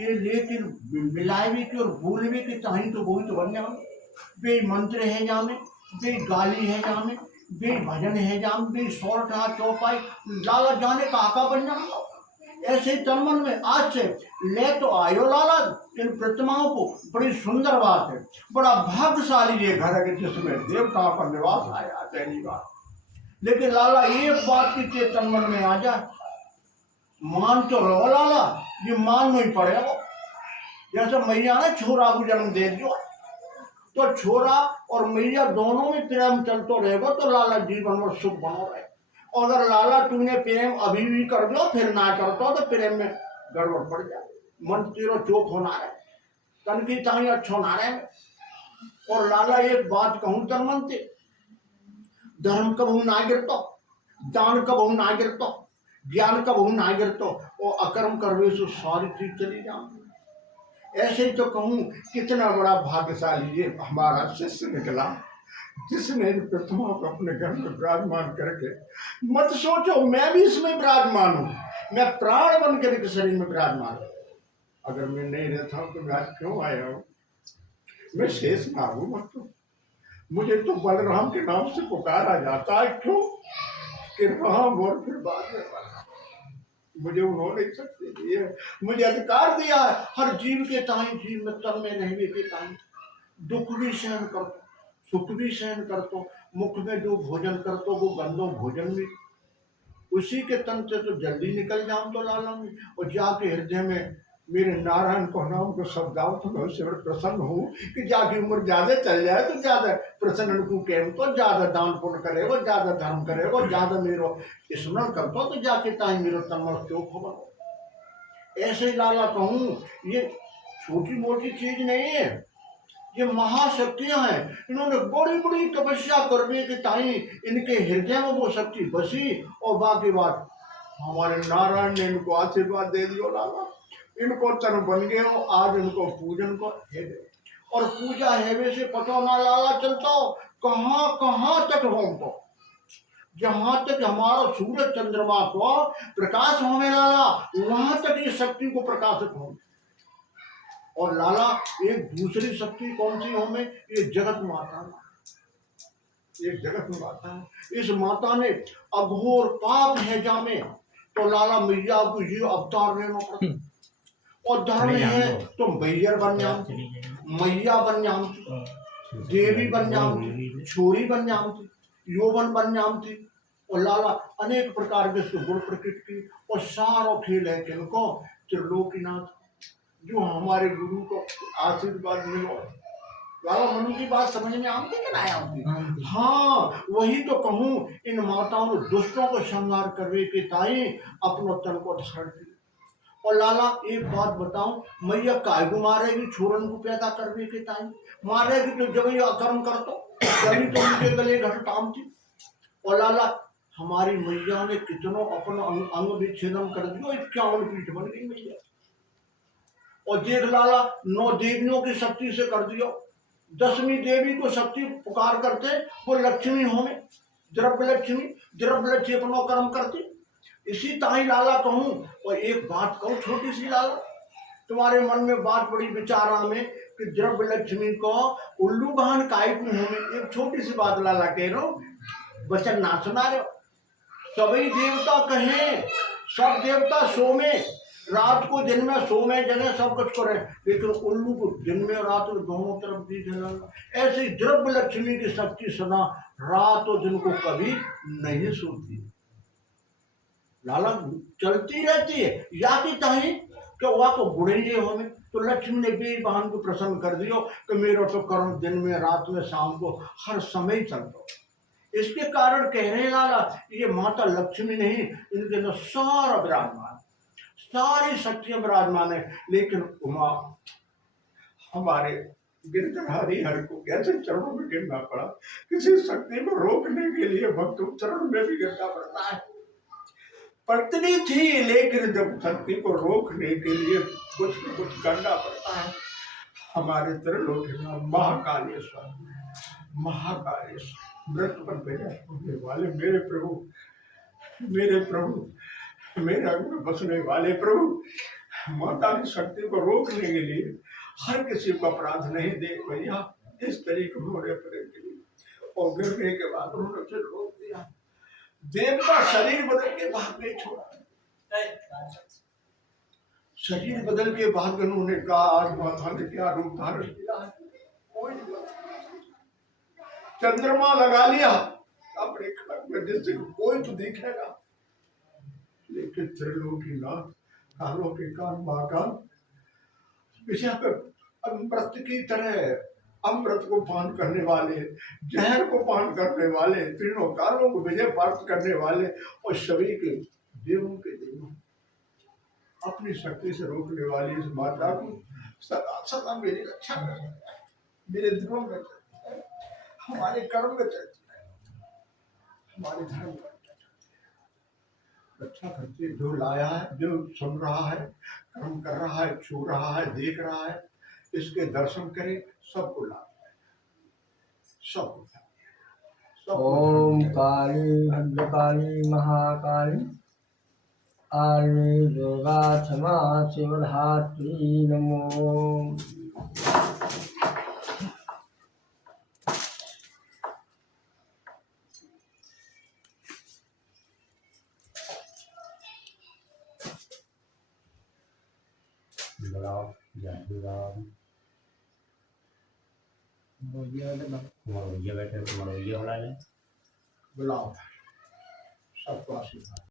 कि लेकिन मिलावे की और बोलवे की चाही तो वही तो बन जाओ। बे मंत्र है जामे, बे गाली है जामे, बे भजन है जाम, बे सोरठा चौपाई लाला जाने का बन जाओ। ऐसे तन मन में आज से ले तो आयो लाला इन प्रतिमाओं को। बड़ी सुंदर बात है, बड़ा भाग्यशाली ये घर है कि जिसमें देवताओं का निवास आया। पहली बात, लेकिन लाला एक बात की तेरे तन मन में आ जाए, मान तो रहो लाला, ये मान नहीं पड़ेगा। जैसे मैया ने छोरा को जन्म दे दियो, तो छोरा और मैया दोनों में प्रेम चलते रहेगा तो लाला जीवन में सुख बनो रहे। और अगर लाला तूने प्रेम अभी भी कर दो फिर ना करता तो प्रेम में गड़बड़ पड़ जाए। मन तेरो चोक होना है, तन की चाहे अच्छा होना है। और लाला एक बात कहूं तन मन से, धर्म कबहू ना गिरतो, दान कबहू ना गिरतो, ज्ञान कबहू ना गिरतो, और अकर्म करवे से सारी चीज चली जाए। ऐसे ही तो कहूं कितना बड़ा भाग्यशाली ये हमारा शिष्य निकला जिसने प्रतिमा को अपने घर में विराजमान करके, मत सोचो मैं भी इसमें विराजमान हूं, मैं प्राण बन कर शरीर में विराजमान हूं। अगर मैं नहीं रहता हूं तो मैं आज क्यों आया हूं? मैं शेष नाग हूं, मत मुझे तो बलराम के नाम से पुकारा जाता है। क्यों कि राम और फिर बाद में मुझे उन्होंने शक्ति दी है, मुझे अधिकार दिया है हर जीव के ताई, जीव में तन में रहने के ताई। दुख भी सहन करतो, सुख भी सहन करतो, मुख में जो भोजन करतो वो गंदो भोजन भी उसी के तन से तो जल्दी निकल जाऊं तो लाला में। और जाके हृदय में मेरे नारायण को नाम को शब्द आओ तो मैं उससे प्रसन्न हूँ कि जाके उम्र ज्यादा चल जाए तो ज्यादा प्रसन्न को कह तो ज्यादा दान पुण्य करेगा, ज्यादा धर्म करेगा, ज्यादा मेरो स्मरण करता तो जाके ताई मेरो तन चौक होगा। ऐसे ही लाला कहूँ ये छोटी मोटी चीज नहीं है, ये महाशक्तियां हैं। इन्होंने बड़ी बड़ी तपस्या करने के ताई इनके हृदय में वो शक्ति बसी। और बाकी बात हमारे नारायण ने इनको आशीर्वाद दे दियो लाला, इनको तन बन गए हो आज, इनको पूजन को है और पूजा हेवे से पतो ना लाला चलता कहाँ कहाँ तक हो तो, जहां तक हमारा सूरज चंद्रमा को प्रकाश होने लाला वहां तक ये शक्ति को प्रकाशित हो। और लाला एक दूसरी शक्ति कौन सी हमें, ये जगत माता, एक जगत माता है। इस माता ने अघोर पाप है जामे तो लाला मैया को ये अवतार लेना पड़ता। और धर्म है तो मैयर बन जाओ, मैया बन जाओ, देवी बन जाओ, छोरी बन जाओ, यौवन बन जाओ। और लाला अनेक प्रकार के गुण प्रकृति की और सारो खेल है किनको, त्रिलोकीनाथ जो हमारे गुरु को आशीर्वाद मिलो। लाला मनु की बात समझ में आती कि नहीं आती? हाँ, वही तो कहूँ इन माताओं ने दुष्टों को संहार करने के ताई अपनो तन को धर दिया। और लाला एक बात बताऊं, मैया काय को मारेगी छोरन को पैदा करने के ताई, मारेगी तो जब ये अकर्म कर तो तभी तो उनके गले घटताम थी। और लाला हमारी मैया ने कितनों अपना अंग विच्छेदन कर दियो, 51 पीठ बन गई मैया। और देख लाला 9 देवियों की शक्ति से कर दियो, 10वीं देवी को शक्ति पुकार करते वो लक्ष्मी होने, द्रव्य लक्ष्मी अपनो कर्म करती। इसी ताई लाला कहूं। और एक बात कहूं छोटी सी लाला, तुम्हारे मन में बात बड़ी विचारा में कि द्रव्य लक्ष्मी को उल्लू बहन काय को होने। एक छोटी सी बात लाला कह रहा हूं, वचन ना सुना रहे हो। सभी देवता कहें, सब देवता सो में, रात को दिन में सो में जने सब कुछ करे, लेकिन उल्लू को दिन में रात को दोनों तरफ दी जला। ऐसे द्रव्य लक्ष्मी की शक्ति सुना रात और दिन को कभी नहीं सोती, लाला चलती रहती है। या कि ताही कि वह को बुढ़ेंगे हमें तो लक्ष्मी ने भी बहन को प्रसन्न कर दियो कि मेरा तो कर्म दिन में रात में शाम को हर समय चलता। इसके कारण कह रहे लाला ये माता लक्ष्मी नहीं, इनके अंदर सारा विराजमान, सारी शक्तियां विराजमान है। लेकिन उमा हमारे गिरधरहारी हर को कैसे चरणों में गिरना पड़ा, किसी शक्ति को रोकने के लिए भक्त चरण में भी गिरना पड़ता है। पत्नी थी लेकिन जब शक्ति को रोकने के लिए कुछ न कुछ करना पड़ता है। हमारे त्रिलोकीनाथ महाकालेश्वर, महाकालेश्वर मृत पर होने वाले मेरे प्रभु, मेरे प्रभु, मेरे अंग में बसने वाले प्रभु, माता की शक्ति को रोकने के लिए हर किसी को अपराध नहीं देख भैया, इस तरीके उन्होंने प्रेम की और गिरने के बाद उन्होंने उसे रोक दिया। देवता शरीर बदल के भाग में छोड़ा। शरीर बदल के बाद उन्होंने कहा आज माता ने क्या रूप धारण किया है, कोई नहीं बता। चंद्रमा लगा लिया अपने खड़क में, जिससे कोई तो दिखेगा, लेकिन त्रिलोकीनाथ कालों के कान महाकाल विषय पर अमृत की तरह अमृत को पान करने वाले, जहर को पान करने वाले, तीनों कालों को विजय प्राप्त करने वाले और सभी के देवों के देवों अपनी शक्ति से रोकने वाली इस माता को सदा सदा मेरी रक्षा करती है, मेरे धर्म में चलती है, हमारे कर्म में चलती है, हमारे धर्म में रक्षा करती है। जो लाया है, जो सुन रहा है, कर्म कर रहा है, छू रहा है, देख रहा है, इसके दर्शन करे, सबको लाभ है, सबको। ओम काली भद्रकाली महाकाली आर्य दुर्गा क्षमा शिवधात्री नमो। बुलाओ सबको आशीर्वाद।